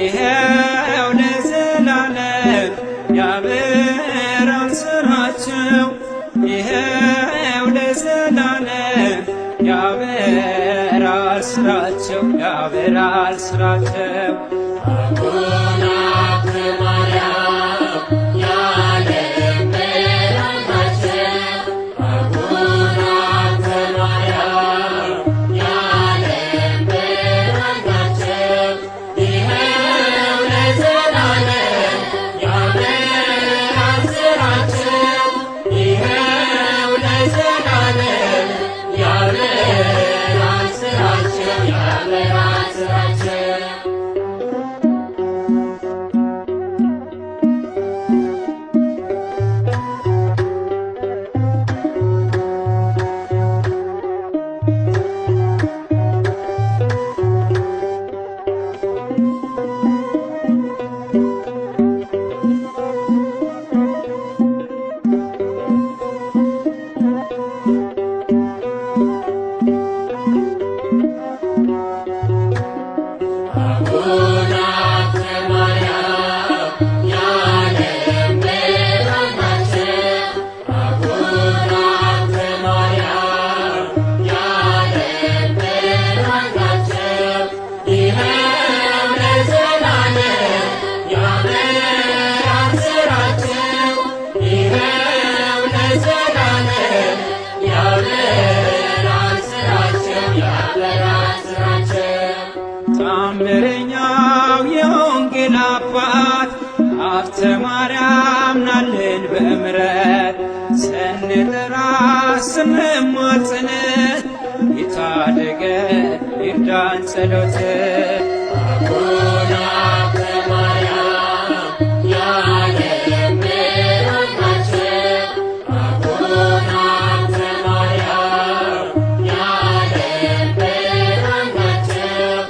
ይኸው ለዘላለም ያበራል ስራቸው ይኸው ለዘላለም ያበራል ስራቸው ያበራል ስራቸው አቡነ ሀብተ ማርያም የዓለም ብርሃን ናቸው። አቡነ ሀብተ ማርያም የዓለም ብርሃን ናቸው። ይኸው ለዘላለም ያበራል ስራቸው ይኸው ለዘላለም ያበራል ስራቸው ያበራል ስራቸው አቡነ ሀብተ ማርያም የዓለም ብርሃን ናቸው። አቡነ ሀብተ ማርያም የዓለም ብርሃን ናቸው። ይኸው ለዘላለም ያበራል ስራቸው ይኸው ለዘላለም ያበራል ስራቸው ያበራል ስራቸው ታምረኛው የወንጌል አባት ሀብተ ማርያም ናልን በምሕረት ስንጠራ ስንማጽን ይታደገን ይርዳን ጸሎት አቡነ ሀብተ ማርያም የዓለም ብርሃን ናቸው። አቡነ ሀብተ ማርያም የዓለም ብርሃን ናቸው።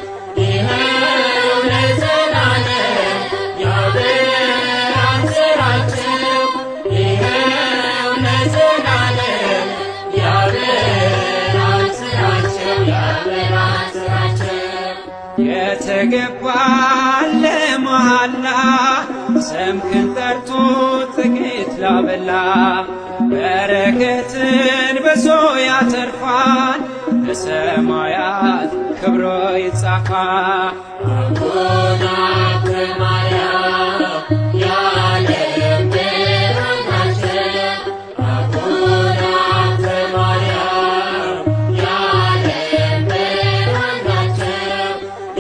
ይኸው ለዘላለም ያበራል ስራቸው ይኸው ለዘላለም ያበራል ስራቸው ያበራል ስራቸው የተገባለ መሃላ ስምህን ጠርቶ ጥቂት ላበላ በረከትን ብዙ ያተርፋል በሰማያት ክብሮ ይጻፋል። አቡነ ሀብተ ማርያም የዓለም ብርሃን ናቸው። አቡነ ሀብተ ማርያም የዓለም ብርሃን ናቸው።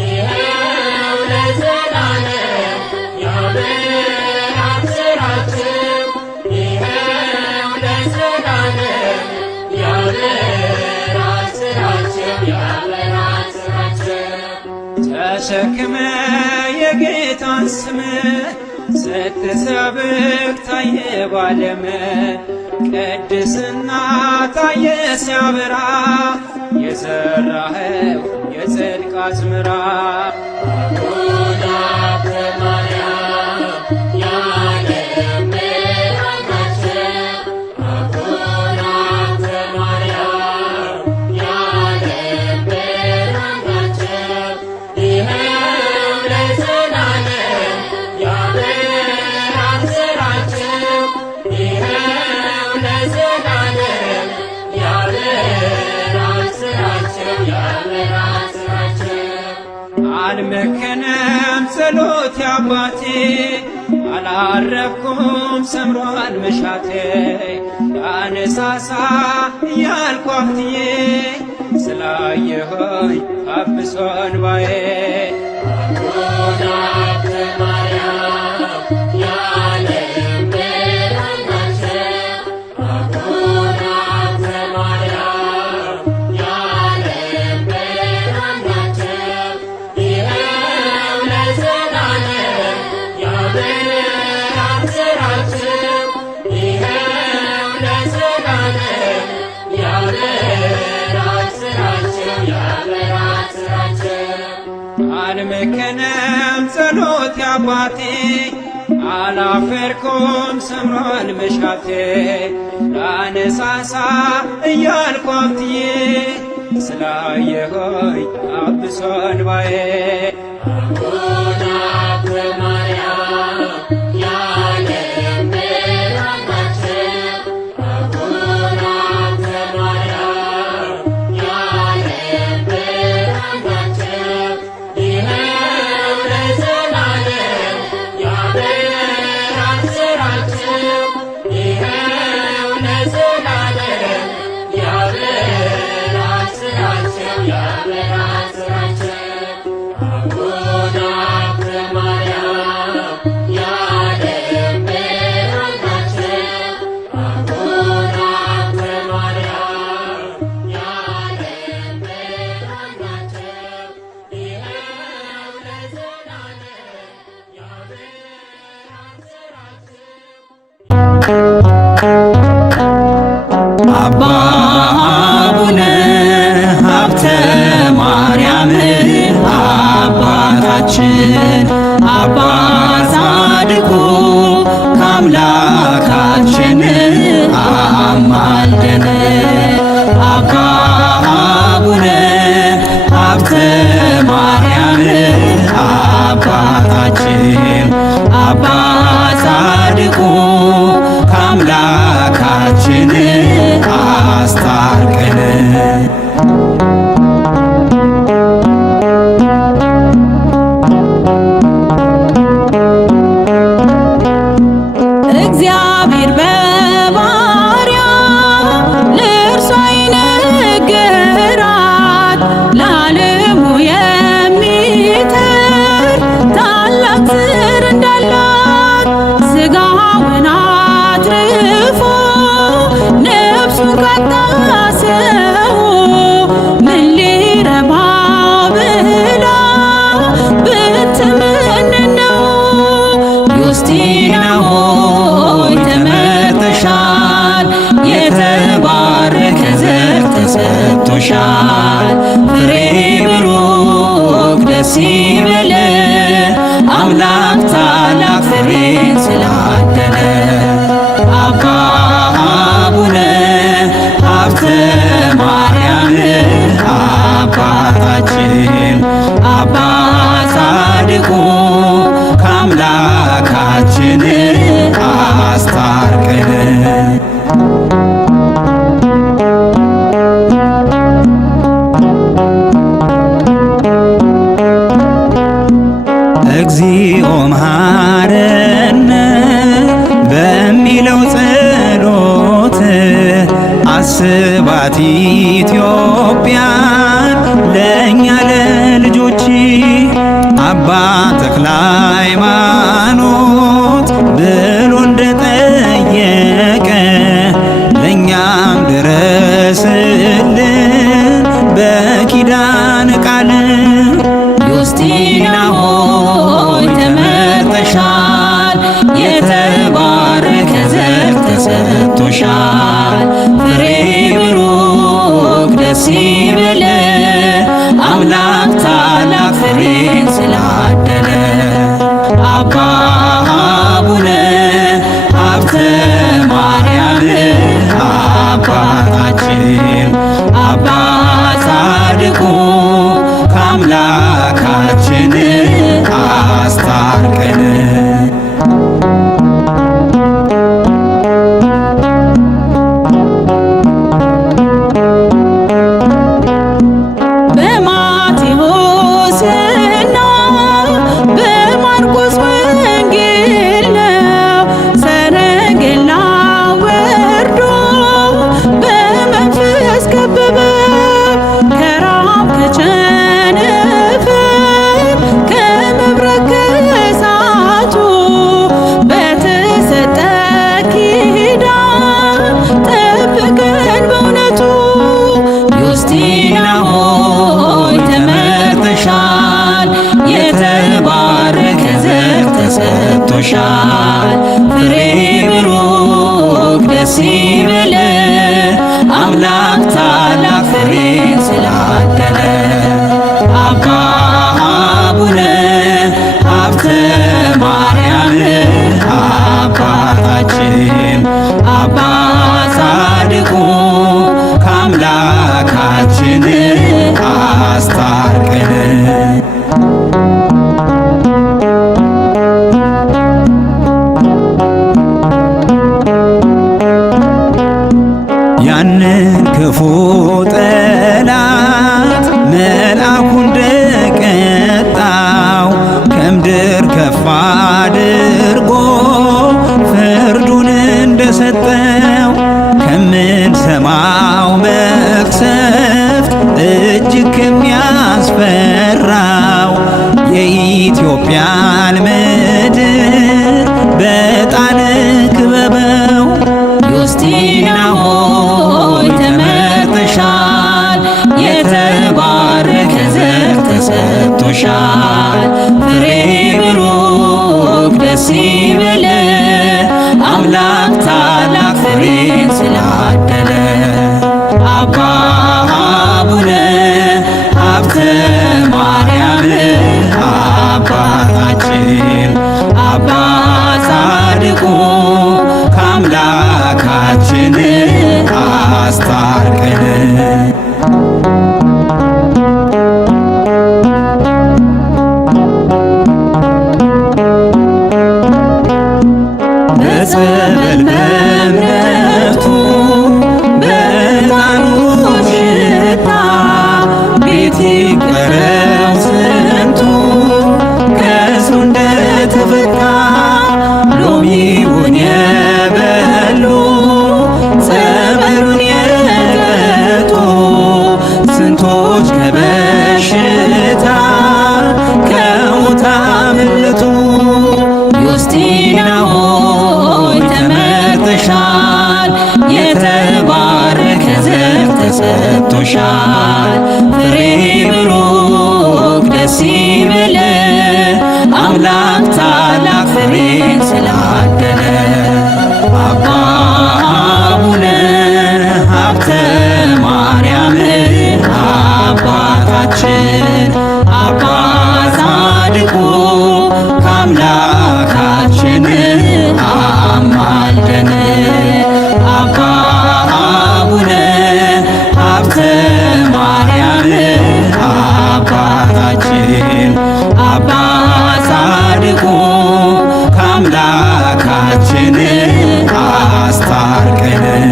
ይኸው ለዘላለም ያበራል ስራቸው ይኸው ለዘላለም ያበራል ስራቸው ያበራል ስራቸው ተሸክመ የጌታን ስም ስትሰብክ ታየ ባለም ቅድስና ታየ ሲያበራ የዘራኸው የጽድቅ አዝመራ አቡነ ሀብተ ማርያም የዓለም ብርሃን ናቸው። አቡነ ሀብተ ማርያም የዓለም ብርሃን ናቸው። ይኸው ለዘላለም ያበራል ስራቸው ይኸው ለዘላለም ያበራል ስራቸው ያበራል ስራቸው አልመከነም ጸሎት አባቴ አላረፍኩም ሰምሯል መሻቴ ያነሳሳ እያልኩ አፍትዬ ስላየሆኝ አብሶ እንባዬ አቡነ ሀብተ ማርያም የዓለም ብርሃን ናቸው። አቡነ ሀብተ ማርያም የዓለም ብርሃን ናቸው። ይኸው ለዘላለም ያበራል ስራቸው ይኸው ለዘላለም ያበራል ስራቸው ያበራል ስራቸው አልመከነም ጸሎት አባቴ አላፈርኩም ሰምሯል መሻቴ ላነሳሳ እያልኩ አፍትዬ ስላየሆኝ አብሶ እንባዬ አቡነ አባታችን አባ ጻድቁ ከአምላካችን አማልደን። አባ አቡነ ሀብተ ማርያም አባታችን አባ ጻድቁ ከአምላካችን አስታርቀን። እግዚአብሔር በባሕርያው ለእርሷ የነገራት ለዓለሙ የሚተርፍ ታላቅ ዘር እንዳላት ሥጋውን አትርፎ ነፍሱን ካጣ ሰው ምን ሊረባው ብላ ብትመንን ነው። ዮስቲና ሆይ ተመርጠሻል፣ የተባረከ ዘር ተሰጥቶሻል። ፍሬ ብሩክ ደስ ይበለን፣ አምላክ ታላቅ ፍሬን ስላደለ። አባ አቡነ ሀብተ ማርያም አባታችን አባ ጻድቁ ከአምላካችን አስታርቀን። እግዚኦ መሐረነ በሚለው ጸሎት አስባት ኢትዮጵያን ለእኛ ለልጆች። አባ ተክለ ሃይማኖት ብሎ እንደጠየቀ ለእኛም ድረስልን በኪዳን ቃል። ዮስቲና ሆይ ተመርጠሻል፣ የተባረከ ዘር ተሰጥቶሻል። ፍሬ ብሩክ ደስ ይበለን፣ አምላክ ታላቅ ፍሬን ስላደለ። አባ አቡነ ሀብተ ማርያም አባታችን አባ ጻድቁ ከአምላካችን አስታርቀን። በማቴዎስና በማርቆስ ወንጌል ነው ሰረገላ ወርዶ በመንፈስ ከበበው። ከራብ ከቸነፈር ከመብረቅ ከእሳቱ በተሰጠ ኪዳን ጠብቀን በእውነቱ። ዮስቲና ሆይ ተመርጠሻል፣ የተባረከ ዘር ተሰጥቶሻል። ፍሬ ብሩክ ደስ ይበለን፣ አምላክ ታላቅ ፍሬን ስላደለ። አባ አቡነ ሀብተ ማርያም አባታችን አባ ጻድቁ ከአምላካችን አስታርቀን። ያንን ክፉ ጠላት መልአኩ እንደቀጣው ከምድር ከፍ አድርጎ ፍርዱን እንደሰጠው ከምንሰማው መቅሰፍት እጅግ ከሚያስፈራው የኢትዮጵያን ምድር በጣን ክበበው። ዮስቲና ሆይ ተመርጠሻል፣ የተባረከ ዘር ተሰጥቶሻል። ፍሬ ብሩክ ደስ ይበለን፣ አምላክ ታላቅ ፍሬን ስላደለ። አባ አቡነ ሀብተ ማርያም አባ ጻድቁ ከአምላካችን አስታርቀን። በጸበል በእምነቱ በዕጣኑ ሽታ ቤት ይቅረው ስንቱ ከእስሩ እንደተፈታ ሎሚውን የበሉ ጸበሉን የጠጡ ስንቶች ከበሽታ ከሞት አመለጡ። ዮስቲና ሆይ ተመርጠሻል፣ የተባረከ ዘር ተሰጥቶሻል። ፍሬ ብሩክ ደስ ይበለን አምላክ ታላቅ ፍሬን ስላደለ። አባ አቡነ ሀብተ ማርያም አባታችን አባ ጻድቁ ከአምላካችን አማልደን። አባ አቡነ ሀብተ ማርያም አባታችን አባ ጻድቁ ከአምላካችን አስታርቀን።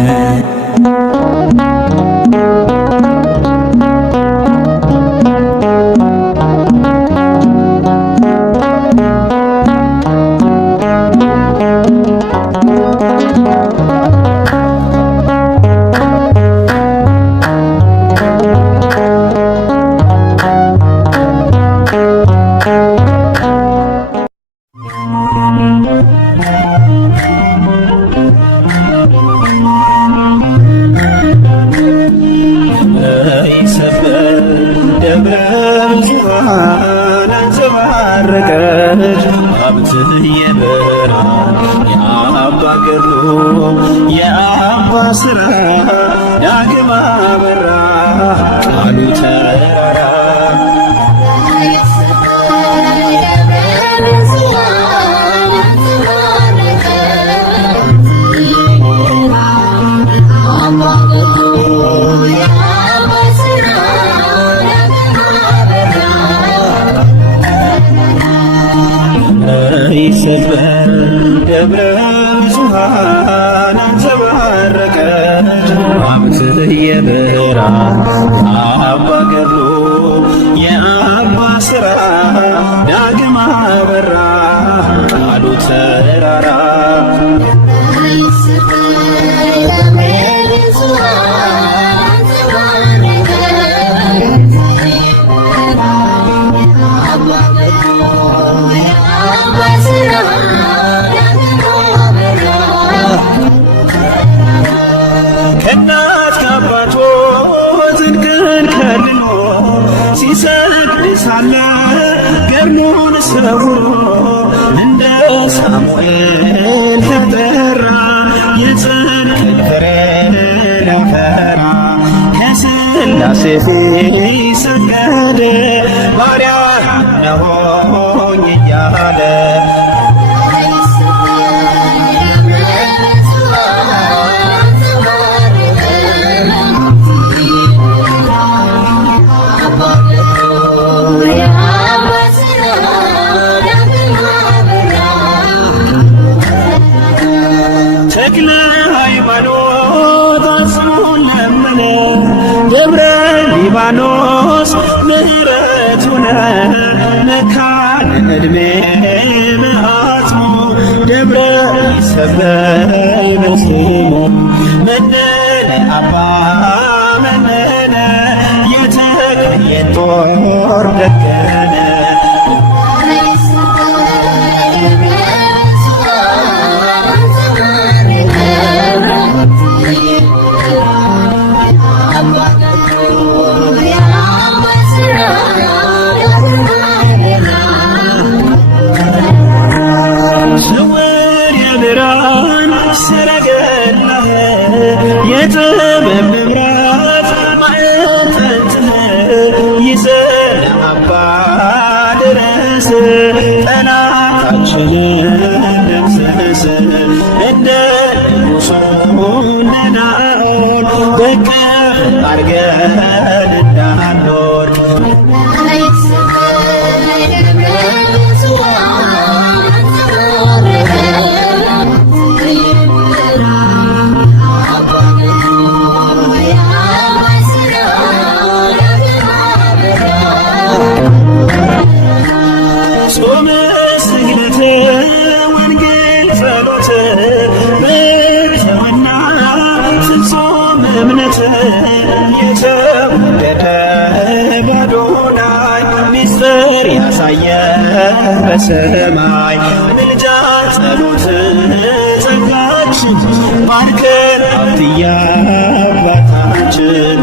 አንጸባረቀች ሀብትህ የበራ የአባ ገድሉ የአባ ሥራ ዳግም አበራ ቃሉ ተራራ ይሰበር ደብረ ብዙኃን አንጸባረቀች ሀብትህ የበራ የአባ ገድሉ የአባ ሥራ ዳግም አበራ ቃሉ ተራራ ከእናት ከአባቱ ዝንቅን ከልሎ ሲሰግድ ሳለ ገድሉን ሰውሮ እንደ ሳሙኤል ተጠራ የጽድቅን ፍሬ ሊያፈራ ከሥላሴ ፊት ሰገደ ባሪያህ ነሆኝ እያለ ተክለ ሃይማኖት አጽሙን ለመነ ደብረ ሊባኖስ ምሕረቱን መካነ ዕድሜ በአጽሙ ደብረ ይሰበይ በስሙ መነነ አባ መነነ የተክልየን ጦር ደገነ ስውር የብርሃን ሰረገላህ የጥበብ መብራት ማዕጠንትህ ይዘህ አባ ድረስ ጠላታችንን እንዳንዳስስ እንደ ንጉሡ ለናኦል በቅፍ አርገን እንዳንኖር ጾመ ስግደት ወንጌል ጸሎት በሕክምና ፍጹም እምነት የተወደደ በአዶናይ ምስጢር ያሳየ በሰማይ ምልጃ ጸሎት ጸጋችን ባርከን አብትያ አባታችን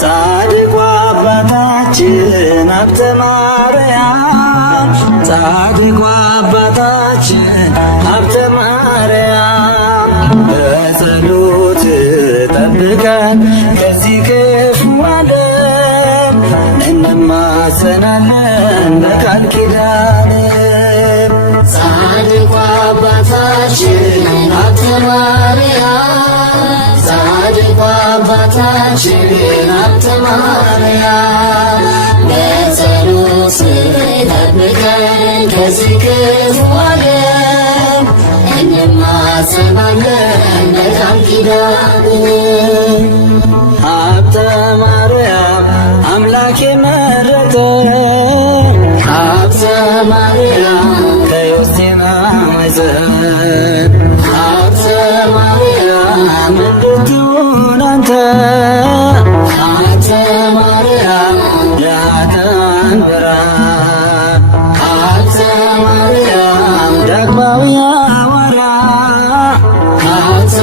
ጻድቁ አባታችን ሀብተ ማርያም ጻድቁ አባታችን ሀብተ ማርያም በጸሎት ጠብቀን ከዚህ ክፉ ዓለም እንማጸናለን በቃል ኪዳን ጻድቁ አባታችን ሀብተ ማርያም ጻድቁ አባታችን ሀብተ ማርያም በጸሎት ጠብቀን ከዚህ ክፉ ዓለም እንማጸናለን በቃል ኪዳን ሀብተ ማርያም አምላክ የመረጠ ሀብተ ማርያም ከዮሴፍ ማኅፀን ሀብተ ማርያም እንድትሆን አንተ ሀብተ ማርያም የኃጥአን ብርሃን ሀብተ ማርያም ዳግማዊ ሐዋርያ ሀብተ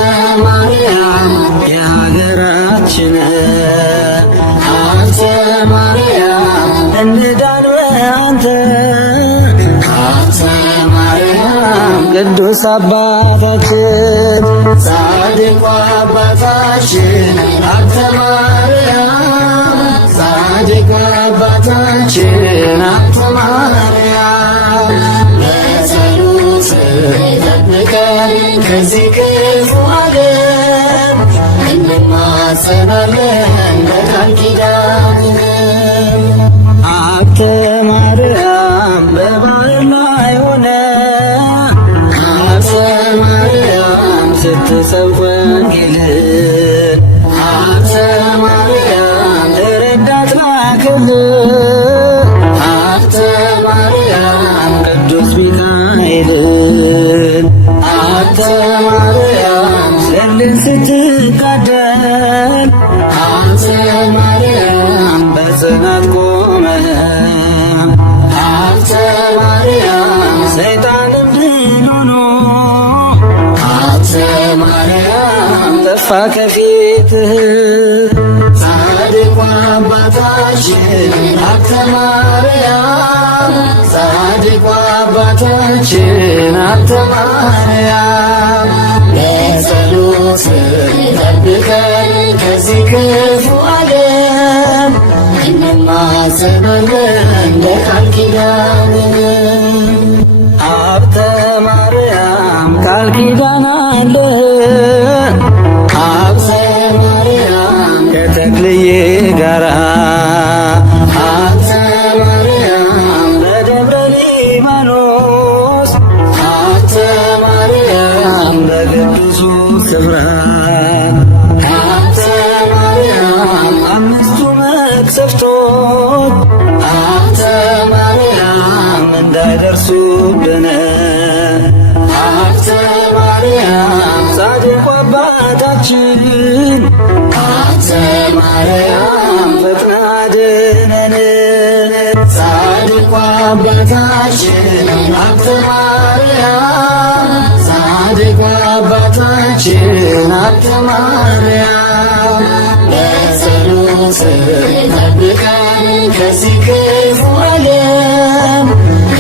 ማርያም የሀገራችን ሀብተ ማርያም እንዳን በአንተ ሀብተ ማርያም ቅዱስ አባታችን ጻድቁ አባታችን ሀብተ ማርያም ጻድቁ አባታችን ሀብተ ማርያም በጸሎት ጠብቀን ከዚህ ክፉ ዓለም እንማጸናለን በቃል ኪዳን ሀብተ ማርያም በባህር ላይ ሆነ ሀብተ ማርያም ስትሰብክ ወንጌልን ሀብተ ማርያም ረዳት ላክልህ ሀብተ ማርያም ቅዱስ ሚካኤልን ሀብተ ማርያም ገድልን ስትጋደል ሀብተ ማርያም በጽናት ቆመህ ሀብተ ማርያም ሰይጣንም ድል ሆኖ ሀብተ ማርያም ጠፋ ከፊትህ ጻድቁ አባታችን ሀብተ ማርያም ጻድቁ አባታችን ሀብተ ማርያም በጸሎት ጠብቀን ከዚህ ክፉ ዓለም እንማጸናለን በቃል ኪዳን ሀብተ ማርያም ቃል ኪዳን አለ ሀብተ ማርያም ከተክልዬ ጋራ ሀብተ ማርያም በደብረ ሊባኖስ ሀብተ ማርያም በቅዱሱ ስፍራ ሀብተ ማርያም አምስቱ መቅሰፍቶች ሀብተ ማርያም እንዳይደርሱብን አባታችን ሀብተ ማርያም ፈጥና አድነን። ጻድቁ አባታችን ሀብተ ማርያም ጻድቁ አባታችን ሀብተ ማርያም በጸሎት ጠብቀን ከዚህ ክፉ ዓለም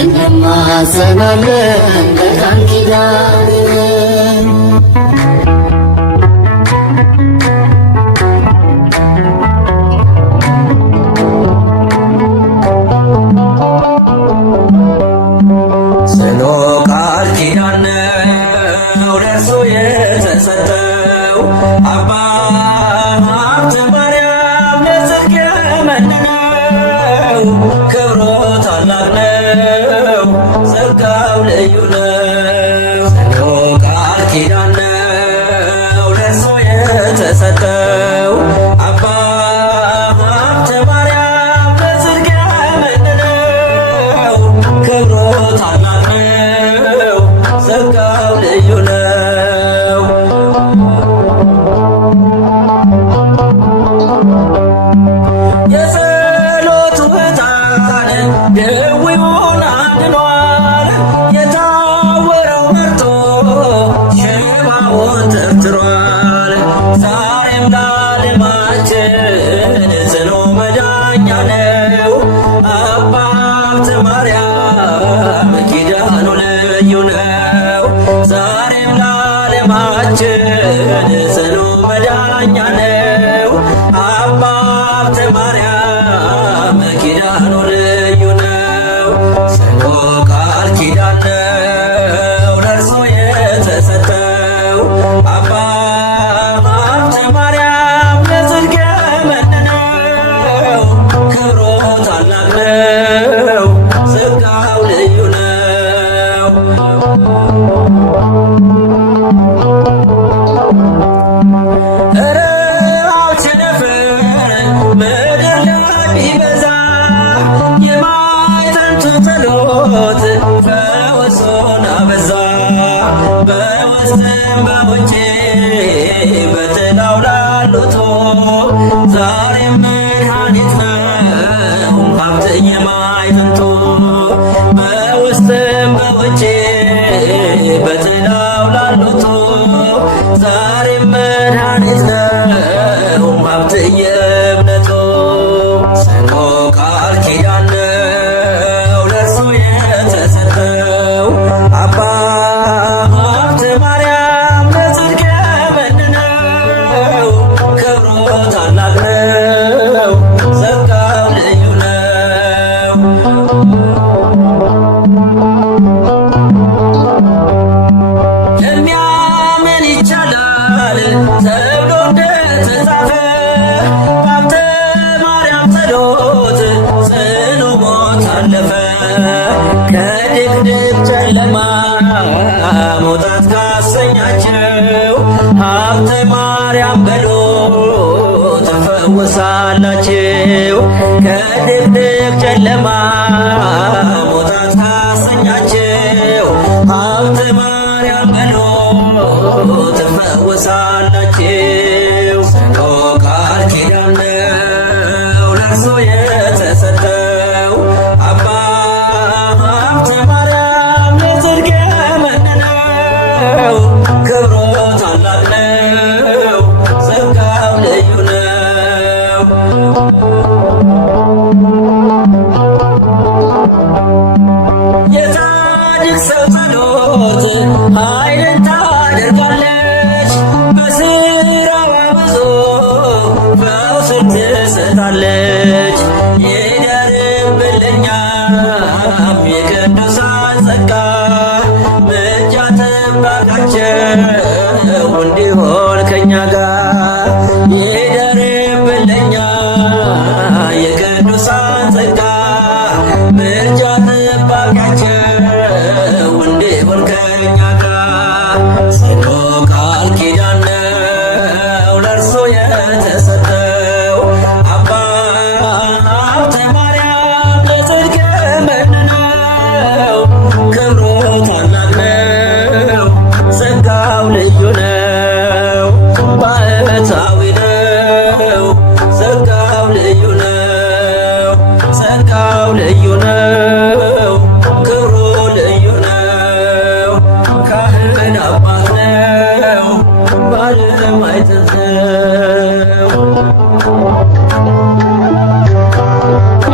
እንማጸናለን በቃል ኪዳን ጽኑ ቃል ኪዳን ነው ለእርሱ የተሰጠው አባ ሀብተ ማርያም ለጽድቅ የመነነው ክብሩ ታላቅ ነው ጸጋው ልዩ ነው። ጽኑ ቃል ኪዳን ነው ለእርሱ የተሰጠው አባ ሀብተ ማርያም ለጽድቅ የመነነው ክብሩ ታላቅ ነው ጸጋው ልዩ ነው። የጸሎቱ ዕጣን ድውዩን አድኗል። የታወረው መርቶ ሽባውን ተርትሯል። ዛሬም ለዓለማችን ጽኑ መዳኛ ነው አባ ሀብተ ማርያም ኪዳኑ ልዩ ነው። ዛሬም ለዓለማችን ጽኑ መዳኛ ነው አባ ሀብተ ማርያም ኪዳኑ ልዩ ነው። ጽኑ ቃል ኪዳን ነው ለእርሱ የተሰጠው አባ ሀብተ ማርያም ለጽድቅ የመነነው ክብሩ ታላቅ ነው ጸጋው ልዩ ነው። ረሃብ ቸነፈር ምድር ላይ ቢበዛ የማዕጠንቱ ጸሎት ፈውሱን አበዛ። በውስጥም በውጭ በጥላው ላሉት ዛሬም መድኃኒት ነው ሀብት የማዕጠንቱ። በውስጥም በውጭ በጥላው ላሉት ዛሬም መድኃኒት ነው ሀብት የእምነቱ። ጽኑ ቃል ኪዳን ነው ለእርሱ የተሰጠው አባ ሀብተ ማርያም ለጽድቅ የመነነው ክብሩ ታላቅ ነው ጸጋው ልዩ ነው። የሚያምን ይቻላል ተብሎ እንደተጻፈ በሀብተ ማርያም ጸሎት ጽኑ ሞት አለፈ። ከድቅድቅ ጨለማ መውጣት ካሰኛቸው ሀብተ ማርያም በሎ ተፈወሳላችሁ። ከድቅድቅ ጨለማ መውጣት ካሰኛቸው ሀብተ ማርያም በሎ ተፈወሳላችሁ። ጽኑ ቃል ኪዳን ነው ለእርሱ የተሰጠው አባ ሀብተ ማርያም ለጽድቅ የመነነው ክብሩ ታላቅ ነው ጸጋው ልዩ ነው። የጻድቅ ሰው ጸሎት ኃይልን ታደርጋለች። በስራዋ ብዙ ፈውስን ትሰጣለች። ይደርብልኛም የቅዱሳን ጸጋ ምልጃ ጥበቃቸው እንዲሆን ከእኛ ጋር። ይደርብልኛ የቅዱሳን ጸጋ ምልጃ ጥበቃቸው እንዲሆን ከእኛ ጋር። ጽኑ ቃል ኪዳን ነው ለእርሱ የተሰጠው አባ ሀብተ ማርያም ለጽድቅ የመነነው ክብሩ ታላቅ ነው ጸጋው ልዩ ነው። የማይጥሰው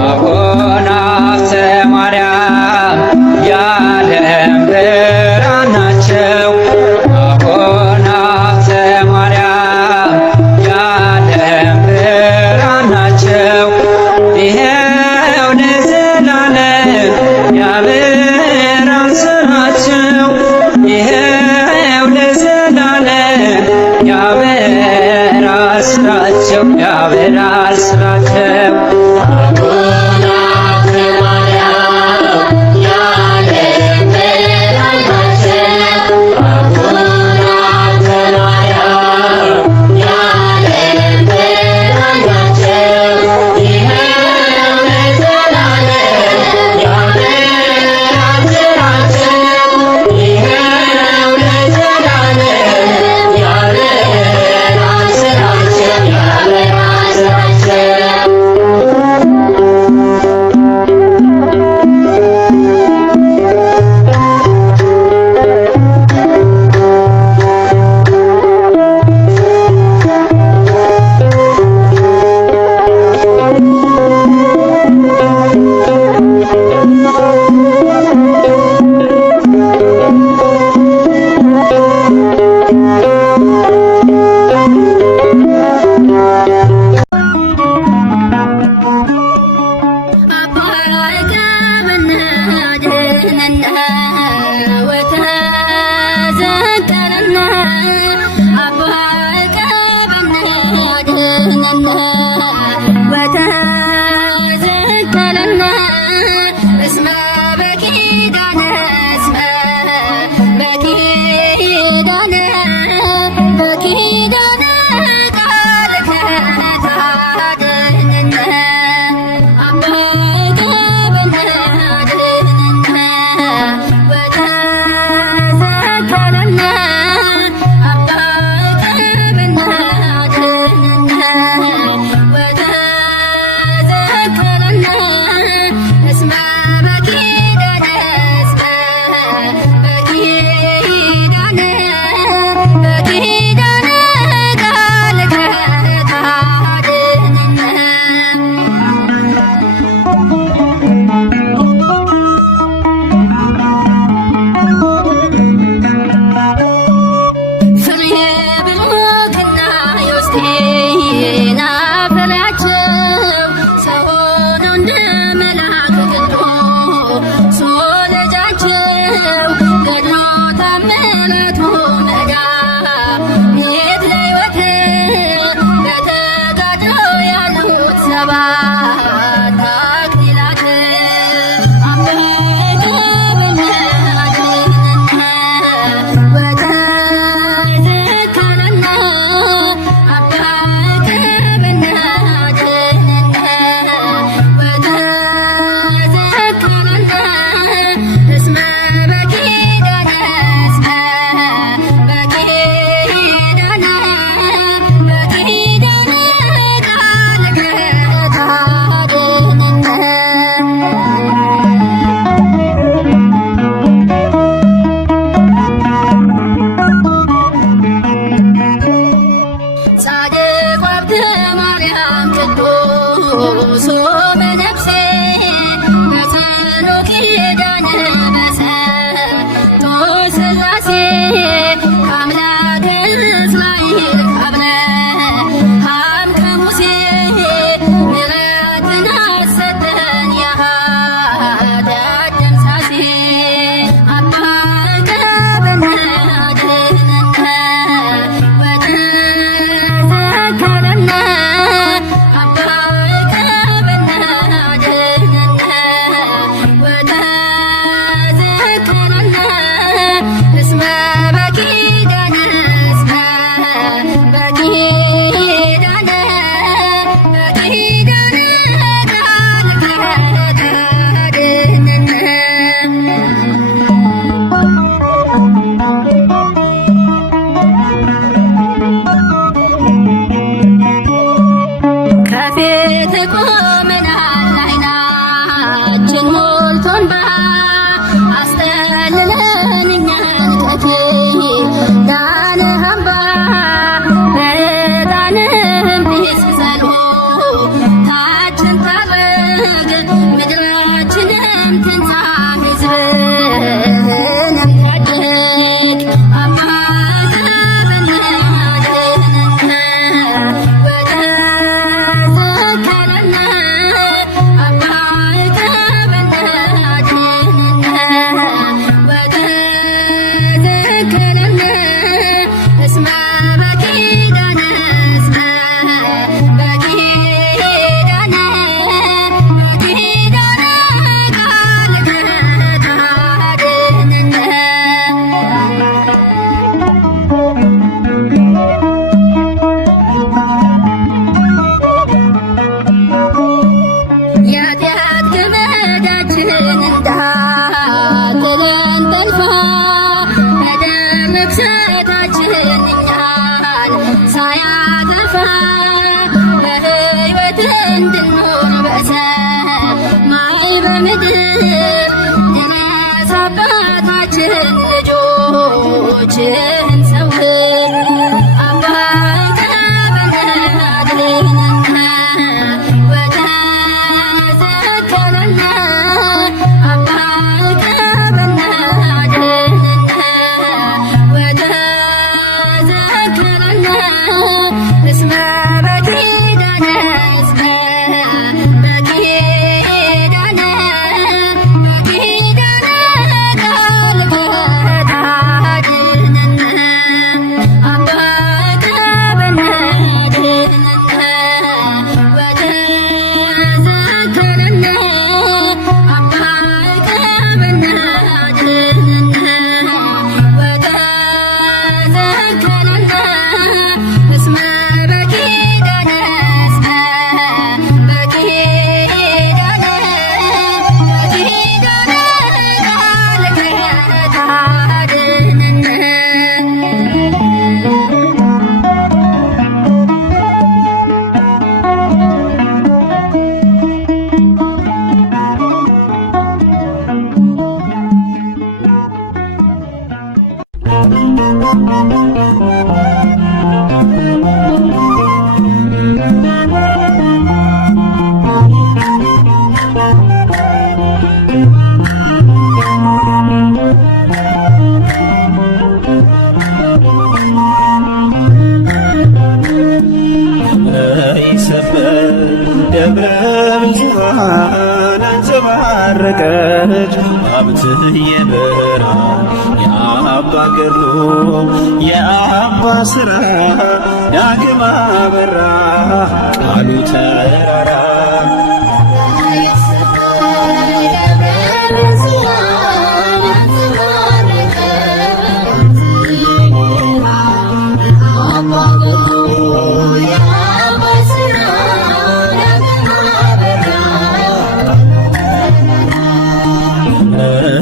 አቡነ ሀብተ ማርያም የዓለም ብርሃን ናቸው። አቡነ ሀብተ ማርያም የዓለም ብርሃን ናቸው። ይኸው ለዘላለም ያበራል ስራቸው። ይኸው ለዘላለም ያበራል ስራቸው። ያበራል ስራቸው። በምድር ድረስ አባታችን ልጆችህን ሰውር አባይተ በነድህንነ ወተዘከረነ አባይተ በነድህንነ ወተዘከረነ እስመ በኪዳነ ደብረ ብዙኃን አንጸባረቀች ሀብትህ የበራ የአባ ገድሉ የአባ ሥራ ዳግም አበራ ቃሉ ተራራ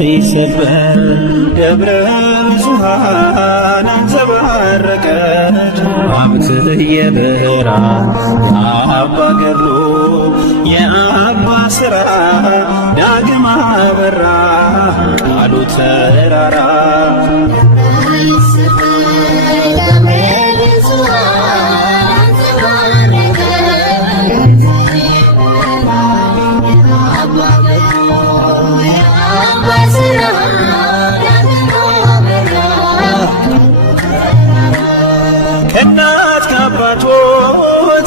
ይሰበር ደብረ ብዙኃን አንጸባረቀች ሀብትህ የበራ የአባ ገድሉ የአባ ሥራ ዳግም አበራ ቃሉ ተራራ ከእናት ከአባቶ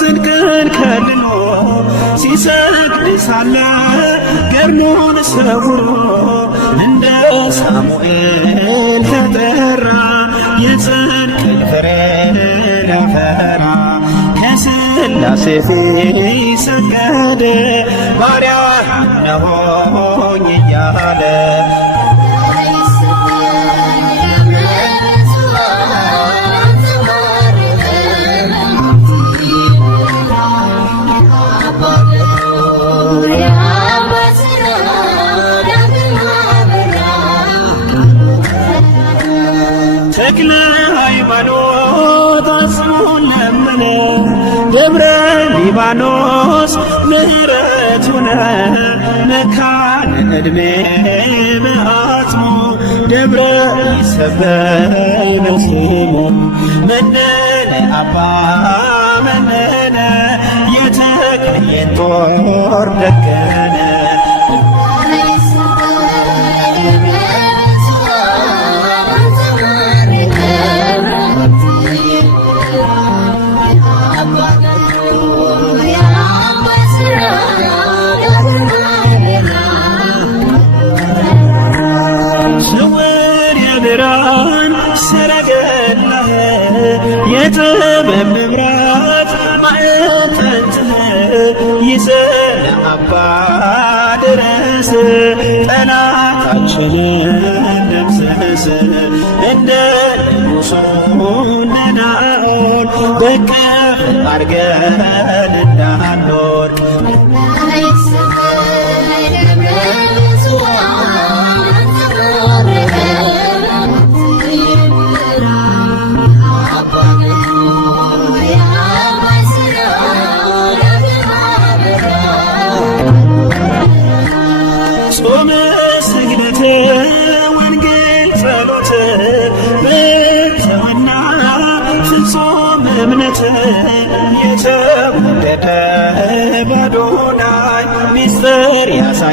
ጽድቅን ከልሎ ሲሰግድ ሳለ ገድሉን ሰውሮ እንደ ሳሙኤል ተጠራ የጽድቅን ፍሬ ሊያፈራ ከሥላሴ ፊት ሰገደ ባሪያህ ነሆኝ እያለ ተክለ ሃይማኖት አጽሙን ለመነ ደብረ ሊባኖስ ምሕረቱነ መካነ ዕድሜ በአጽሙ ደብረ ይሰበይ በስሙ መነነ አባ መነነ የተክልዬን ጦር ደገነ ብርሃን ሰረገላህ የጥበብ መብራት ማዕጠንትህ ይዘህ አባ ድረስ ጠላታችንን ደምስስ እንደ ንጉሡ እንደ ናኦል በቅፍ አድርገን እንዳንወድቅ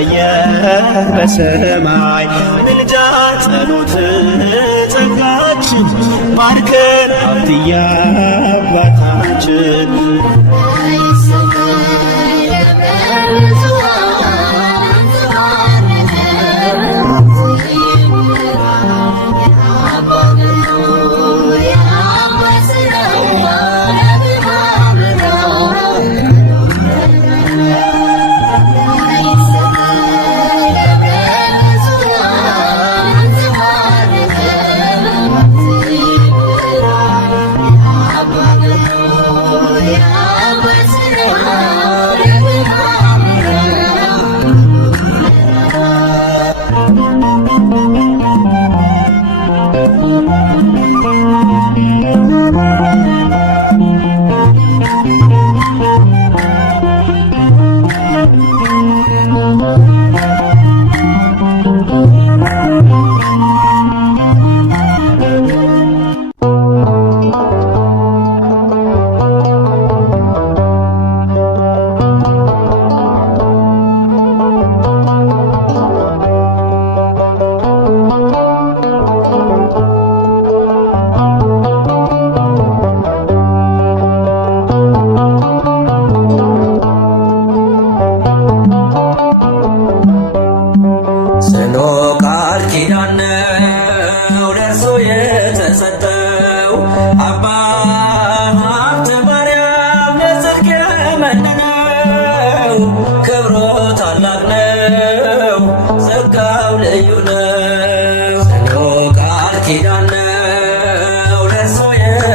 ታየ በሰማይ ምልጃ ጸሎት ጸጋችን ባርከን ሀብትያ አባታችን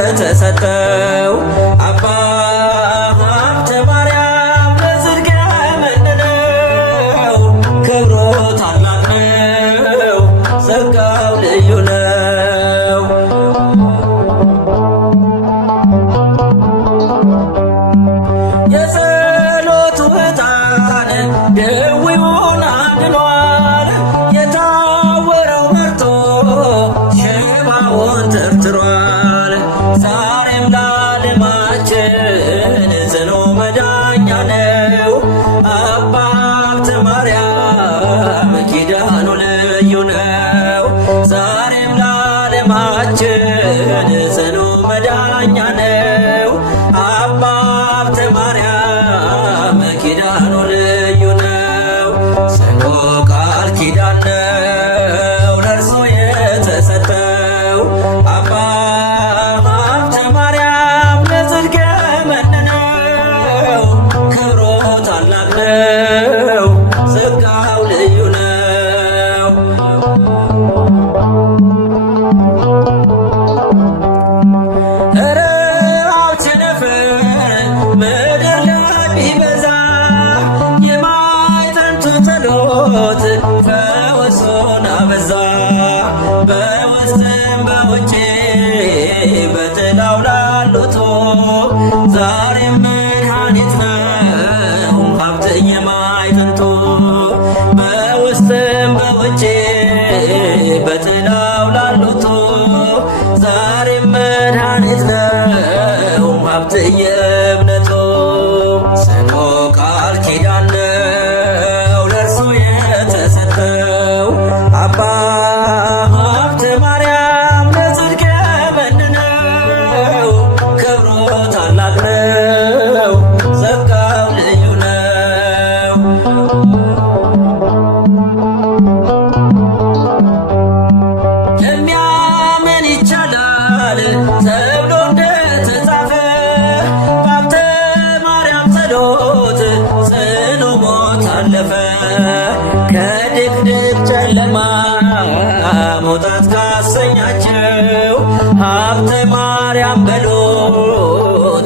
የተሰጠው አባ ሀብተ ማርያም ለጽድቅ የመነነው ክብሩ ታላቅ ነው፣ ጸጋው ልዩ ነው። የጸሎቱ ዕጣን ደዌውን አድኗል፣ የታወረው መርቶ ሽባውን ተርትሯል። ዛሬም ለዓለማችን ጽኑ መዳኛ ነው። አባ ሀብተ ማርያም ኪዳኑ ልዩ ነው። ዛሬም ለዓለማችን ጽኑ መዳኛ ነው። አባ ሀብተ ማርያም ኪዳኑ ልዩ ነው። ጽኑ ቃል ኪዳን ነው ለእርሶ የተሰጠው አባ ሀብተ ማርያም ለጽድቅ የመነነው ክብሩ ታላቅ ነው፣ ጸጋው ልዩ ነው። ረሃብ ቸነፈር ምድር ላይ ቢበዛ የማዕጠንቱ ጸሎት ፈውሱን አበዛ። በውስጥም በውጭ በጥላው ላሉት ዛሬም መድኃኒት ነው ሀብት የማዕጠንቱ። በውስጥም በውጭ በጥላው ላሉት ዛሬም መድኃኒት ነው ሀብት የእምነቱ። ጽኑ ቃል ኪዳን ነው ለእርሱ የተሰጠው አባ ሀብተ ማርያም ለጽድቅ የመነነው ክብሩ ታላቅ ነው፣ ጸጋው ልዩ ነው። የሚያምን ይቻላል ተብሎ እንደተጻፈ በሀብተ ማርያም ጸሎት ጽኑ ሞት አለፈ። ከድቅድቅ ጨለማ መውጣት ካሰኛቸው ሀብተ ማርያም በሎ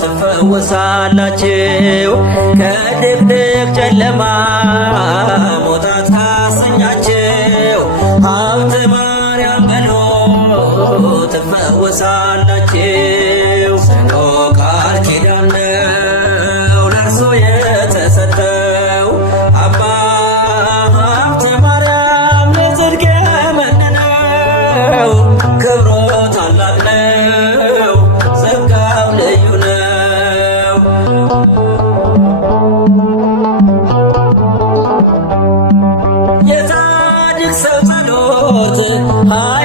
ትፈወሳላችሁ። ከድቅድቅ ጨለማ መውጣት ካሰኛቸው ሀብተ ማርያም በሎ ትፈወሳላችሁ። ጽኑ ቃል ኪዳን ነው ለእርሱ የተሰጠው አባ ሀብተ ማርያም ለጽድቅ የመነነው ክብሩ ታላቅ ነው፣ ጸጋው ልዩ ነው።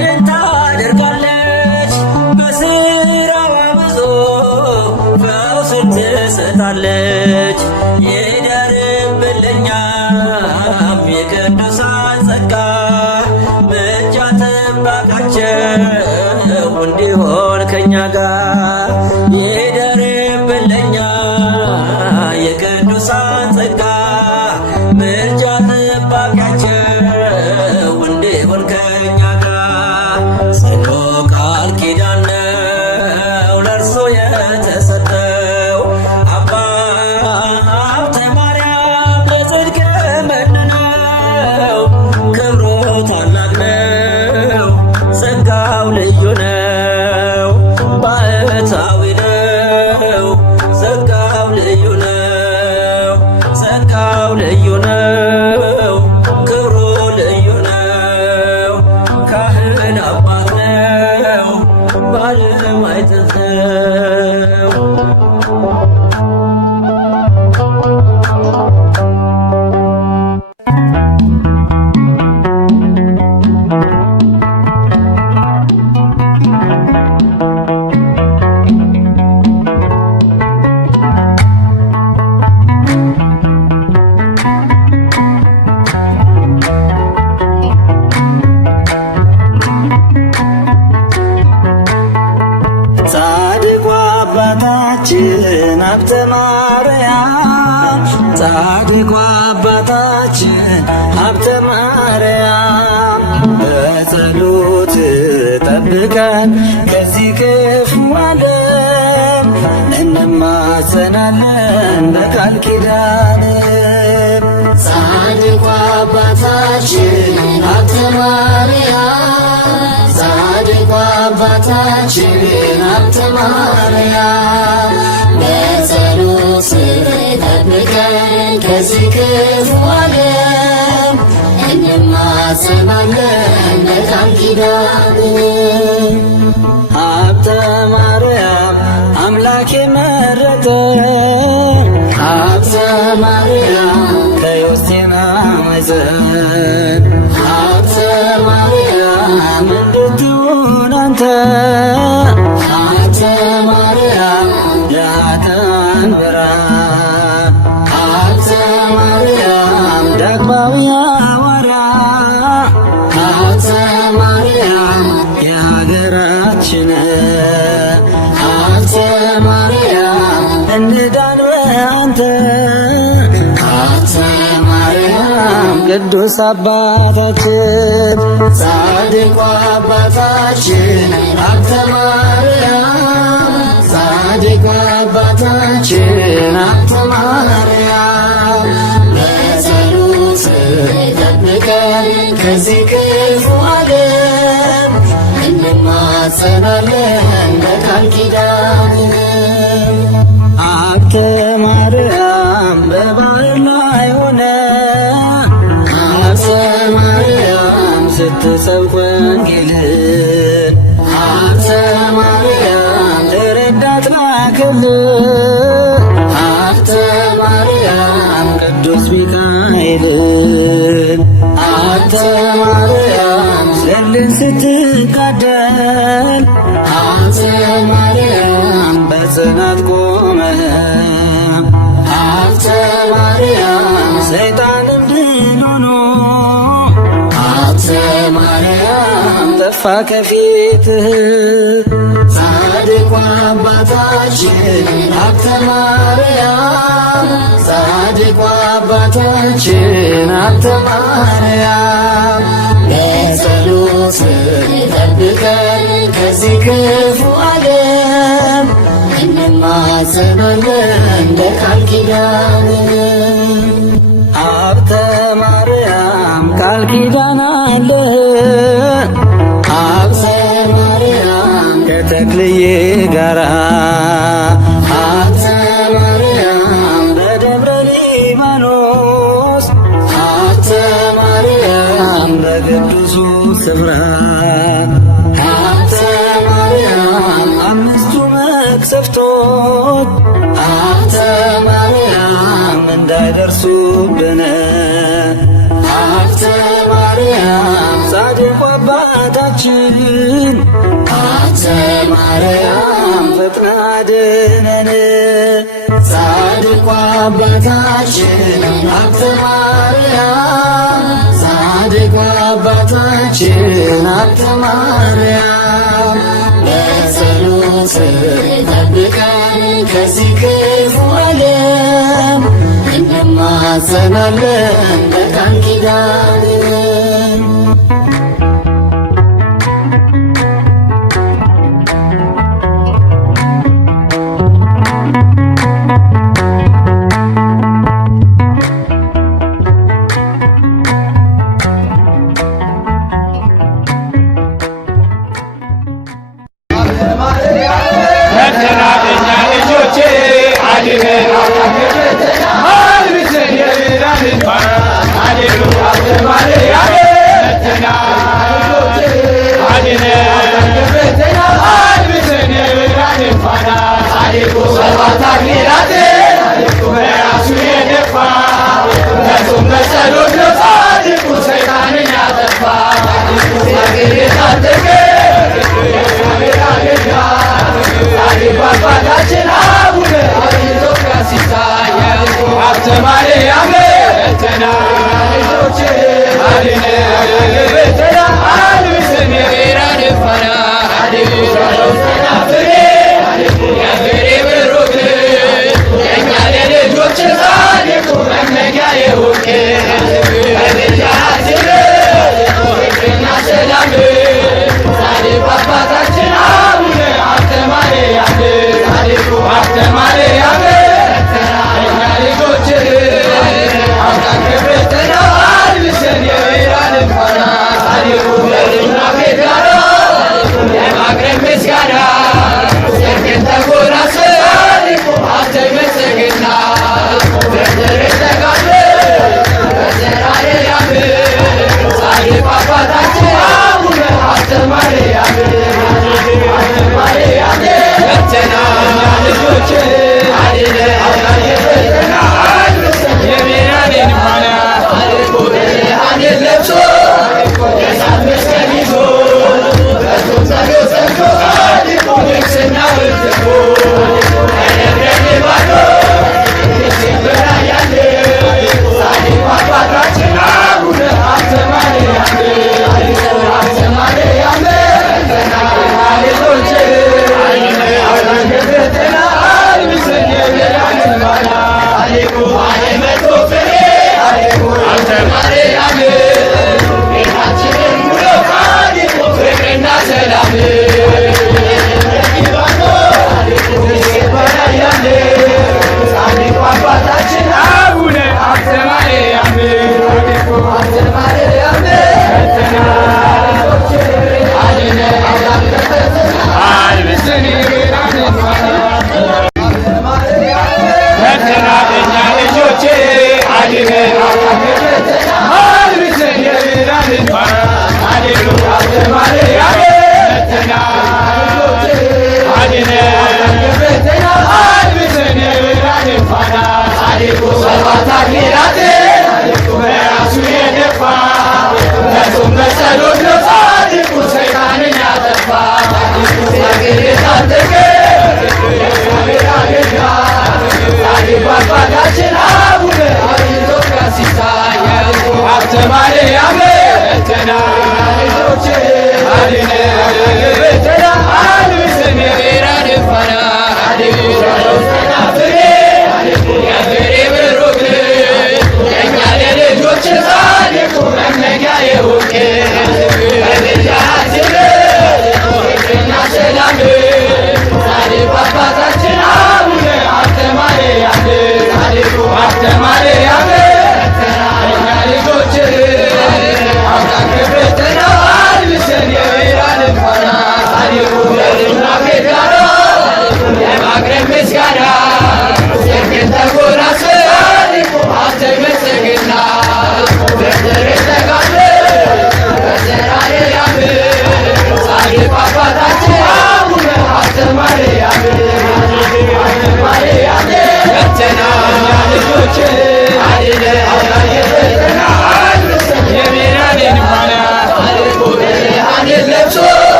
ኃይልን ታደርጋለች። በስራዋ ብዙ ፈውስን ትሰጣለች። ይደርብልኛም የቅዱሳን ጸጋ ምልጃ ጥበቃቸው እንዲሆን ከኛ ጋር ይደርብልኛ የቅዱሳን ጸጋ ምልጃ ጥበቃቸው እንዲሆን ከኛ ጋር ጽኑ ቃል ኪዳን ነው ለእርሱ የተሰጠው አባ ሀብተ ማርያም ለጽድቅ መነነው ክብሩ ታላቅ ነው ጸጋው ልዩ ነው ባሕታዊ ነው ጸጋው ልዩ ነው ጸጋው ልዩ ነው ክብሩ ልዩ ነው ካህን አባት ነው ባለም አይጠንሰው ጻድቁ አባታችን ሀብተ ማርያም ጻድቁ አባታችን ሀብተ ማርያም በጸሎት ጠብቀን ከዚህ ክፉ ዓለም እንማጸናለን በቃል ኪዳን ጻድቁ አባታችን ሀብተ ማርያም ጻድቁ አባታችን ሀብተ ማርያም በጸሎት ጠብቀን ከዚህ ክፉ ዓለም እንማጸናለን በቃል ኪዳን ሀብተ ማርያም አምላክ የመረጠ ሀብተ ማርያም ከዮሴና ማኅፀን ሀብተ ማርያም እንድትሆን አንተ ሀብተ ማርያም የኃጥአን ብርሃን ሀብተ ማርያም ዳግማዊ ሐዋርያ ሀብተ ማርያም የሀገራችን ሀብተ ማርያም እንዳን በአንተ ሀብተ ማርያም ቅዱስ አባታችን ጻድቁ አባታችን ሀብተ ማርያም ጻድቁ አባታችን ሀብተ ማርያም በጸሎት ጠብቀን ከዚህ ክፉ ዓለም እንማጸናለን በቃል ኪዳን ሀብተ ማርያም በባህር ላይ ሆነ ሀብተ ማርያም ስትሰብክ ወንጌልን ሀብተ ማርያም ረዳት ላክልን ሀብተ ማርያም ቅዱስ ሚካኤልን ሀብተ ማርያም ገድልን ስትጋደል ሀብተ ማርያም በጽናት ቆመህ ሀብተ ማርያም ሰይጣንም ድል ሆኖ ሀብተ ማርያም ጠፋ ከፊትህ ጻድቁ አባታችን ሀብተ ማርያም ጻድቁ አባታችን ሀብተ ማርያም በጸሎት ጠብቀን ከዚህ ክፉ ዓለም እንማጸናለን በቃል ኪዳን ሀብተ ማርያም ቃል ኪዳን አለ ሀብተ ማርያም ከተክልዬ ጋራ ሀብተ ማርያም በደብረ ሊባኖስ ሀብተ ማርያም በቅዱሱ ስፍራ ሀብተ ማርያም አምስቱ መቅሰፍቶች ሀብተ ማርያም አባታችን አንተ ማርያም ፈጥና አድነን። ጻድቁ አባታችን አንተ ማርያም ጻድቁ አባታችን አንተ ማርያም በጸሎት ጠብቀን ከዚህ ክፉ ዓለም እንማጸናለን በቃል ኪዳን Hallelujah.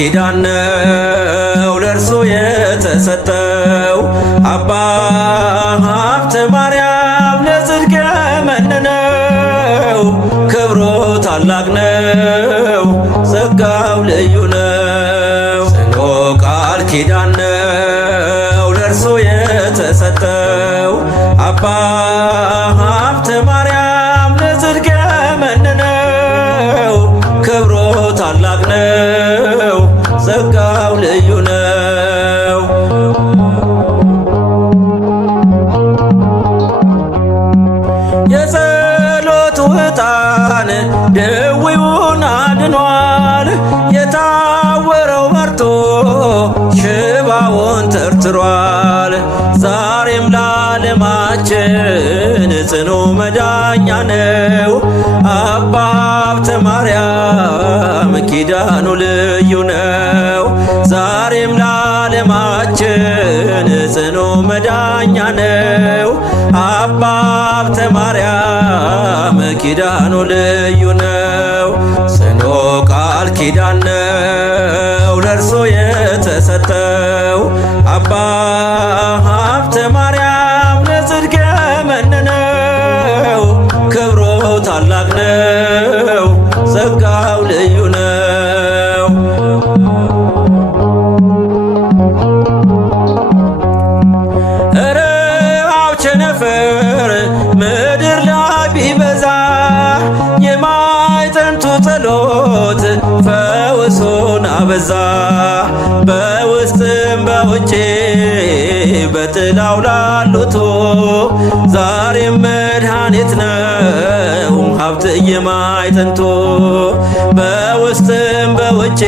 ኪዳን ነው ለእርሱ የተሰጠው። አባ ሀብተ ማርያም ለጽድቅ የመነነው ክብሩ ታላቅ ነው ጸጋው ልዩ ነው። ጽኑ ቃል ኪዳን ነው ለእርሱ የተሰጠው። አባ ሀብተ ማርያም ለጽድቅ የመነነው ክብሩ ታላቅ ነው ጸጋው ልዩ ነው። የጸሎቱ ዕጣን ደዌውን አድኗል። የታወረው በርቶ ሽባውን ተርትሯል። ዛሬም ለዓለማችን ጽኑ መዳኛ ነው። አባ ሀብተ ማርያም ኪዳኑ ልዩ ነው። ዛሬም ለዓለማችን ጽኑ መዳኛ ነው። አባ ሀብተ ማርያም ኪዳኑ ልዩ ነው። ጽኑ ቃል ኪዳን ነው ለእርሱ የተሰጠው። አባ ሀብተ ማርያም ለጽድቅ የመነነው ክብሩ ታላቅ ነው ጸጋው ልዩ ነው። ረሃብ ቸነፈር ምድር ላይ ቢበዛ የማዕጠንቱ ጸሎት ፈውሱን አበዛ። በውስጥም በውጭ በጥላው ላሉት ዛሬም መድኃኒት ነው ሀብት የማዕጠንቱ። በውስጥም በውጭ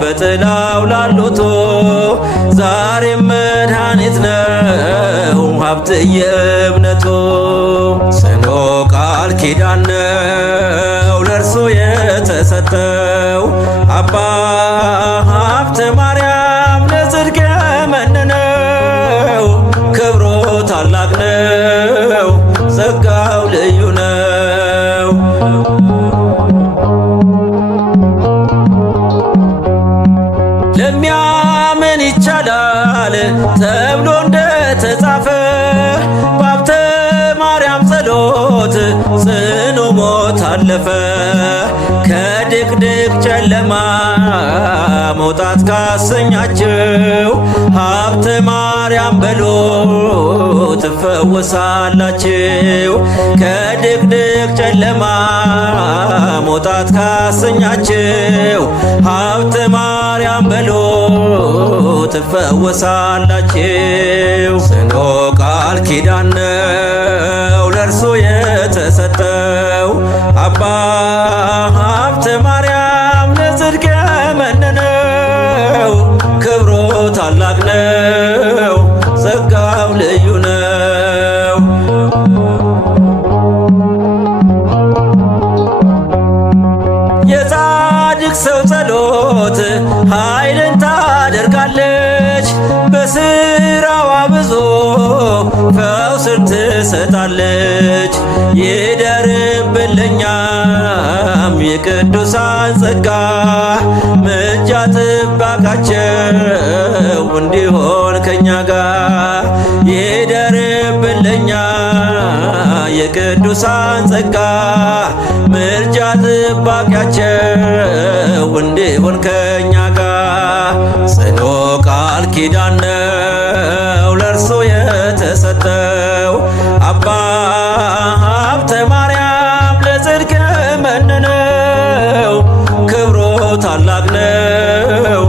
በጥላው ላሉት ዛሬም መድኃኒት ነው ሀብት የእምነቱ። ጽኑ ቃል ኪዳን ነው ለእርሱ የተሰጠው። አባ ሀብተ ማርያም ለጽድቅ የመነነው ክብሩ ታላቅ ነው ጸጋው ልዩ ነው። ለሚያምን ይቻላል ተብሎ እንደተጻፈ በሀብተ ማርያም ጸሎት ጽኑ ሞት አለፈ። ከድቅድቅ ጨለማ መውጣት ካሰኛችሁ ሀብተ ማርያም በሉ ትፈወሳላችሁ። ከድቅድቅ ጨለማ መውጣት ካሰኛችሁ ሀብተ ማርያም በሉ ትፈወሳላችሁ። ጽኑ ቃል ኪዳን ነው ለእርሱ የተሰጠው። አባ ሀብተ ማርያም ለጽድቅ የመነነው ክብሩ ታላቅ ነው ጸጋው ልዩ ነው። የጻድቅ ሰው ጸሎት ኃይልን ታደርጋለች። በስራዋ ብዙ ፈውስን ትሰጣለች። ይደርብልኛም የቅዱሳን ጸጋ ምልጃ ጥበቃቸው እንዲሆን ከኛ ጋር። ይደርብልኛ የቅዱሳን ጸጋ ምልጃ ጥበቃቸው እንዲሆን ከኛ ጋር። ጽኑ ቃል ኪዳን ነው ለእርሱ የተሰጠው። አባ ሀብተ ማርያም ለጽድቅ የመነነው ክብሩ ታላቅ ነው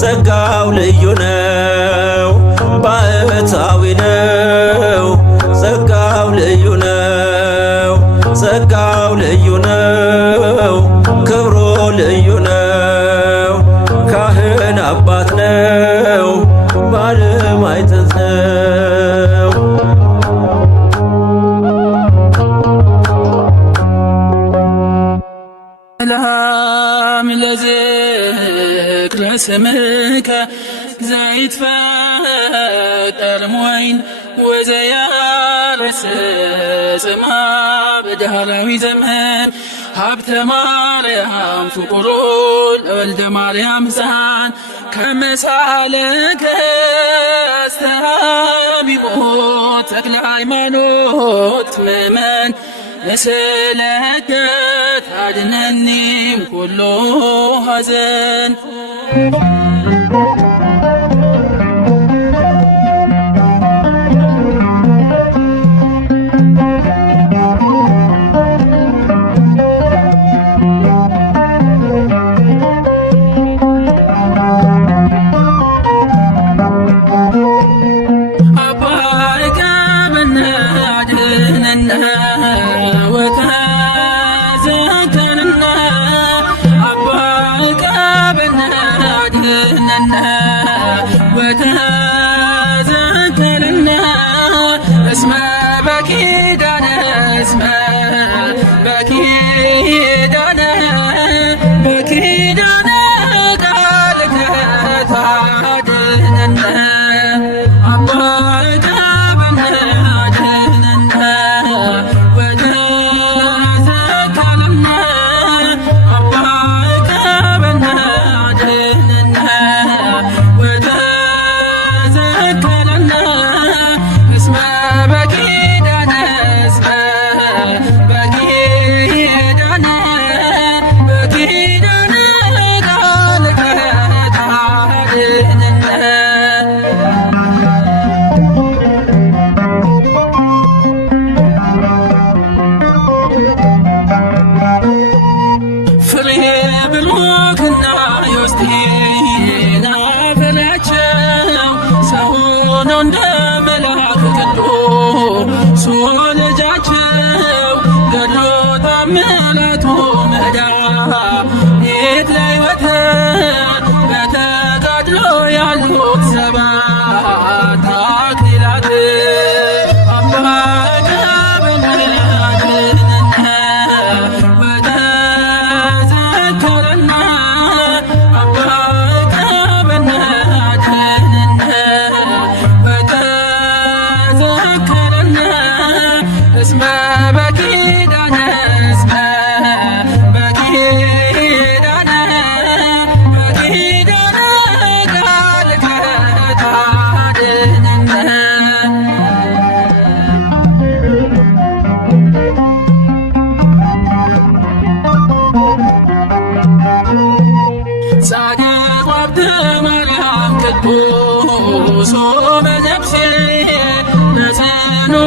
ጸጋው ልዩ ነው። ባሕታዊ ነው ጸጋው ልዩ ነው ጸጋው ልዩ ነው ክብሩ ልዩ ነው። ካህን አባት ነው ባለማዕተብ ነው። ሰላም ለዝክረ ስምከ ዘይትፈጠር ሞይን ወዘያርስ ጽማ በዳህራዊ ዘመን ሀብተ ማርያም ፍቁሩ ለወልደ ማርያም ሕፃን ከመሳለከ አስተሃቢቦ ተክለ ሃይማኖት ምእመን እስለከ ታድነኒም ኩሉ ሐዘን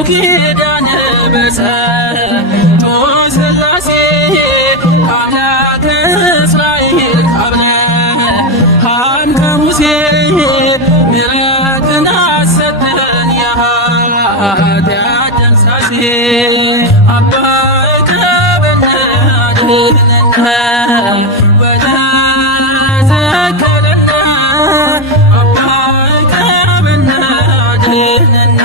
ኪዳነ በጸቶ ሥላሴ አምላከ እስራኤል ካብነ ሀንከ ሙሴ ምሕረትን አሰጠን የኃጢአት ደምሳሴ አባ እከበነ አድኅነነ ወተዘከረነ አባ እከበነ አድኅነነ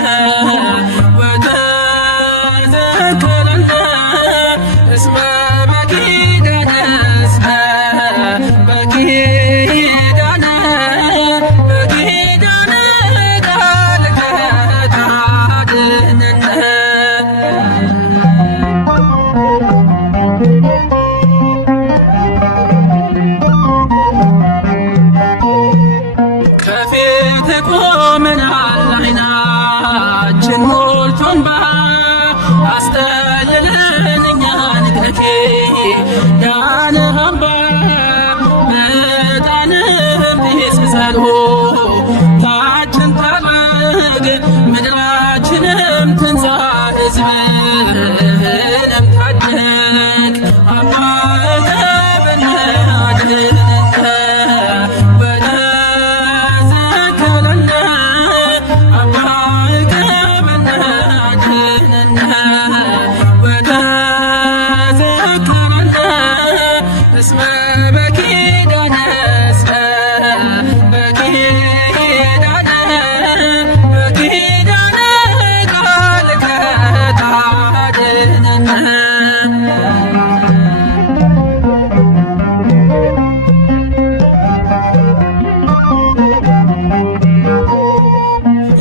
ታችን ታረግ ምድራችንም ትንሣ ሕዝብህንም ታደግ አባ እከበነ አድኅነነ ወተዘከረነ አባ እከበነ አድኅነነ ወተዘከረነ እስመ በኪዳነ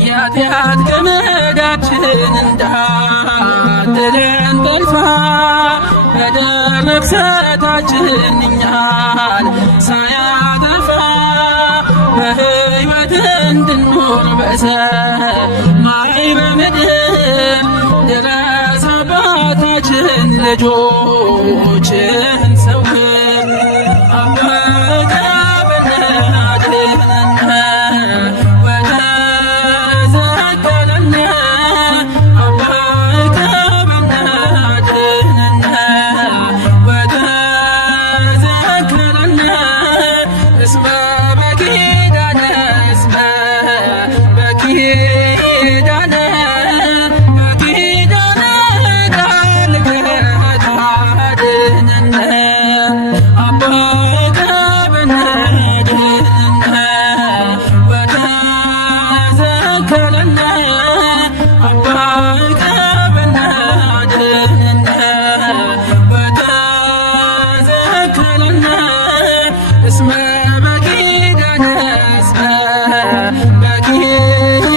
የኃጢአት ገመዳችን እንዳትለን ጠልፋ መቅሰታችን እኛን ሳያጠፋ በሕይወት እንድንኖር በሰማይ በምድር ድረስ አባታችን ልጆችን ሰውር አበቀ በናድነነ ወተዘከረነ አበቀ በናድነነ ወተዘከረነ እስመ በኪዳነ እስመ በኪዳነ በኪዳነ ቃልከ ታድነነ አበቀ በናድነነ ወተዘከረነ አበቀ በናድነነ ወተዘከረነ እስመ በኪዳነ እስመ በኪዳነ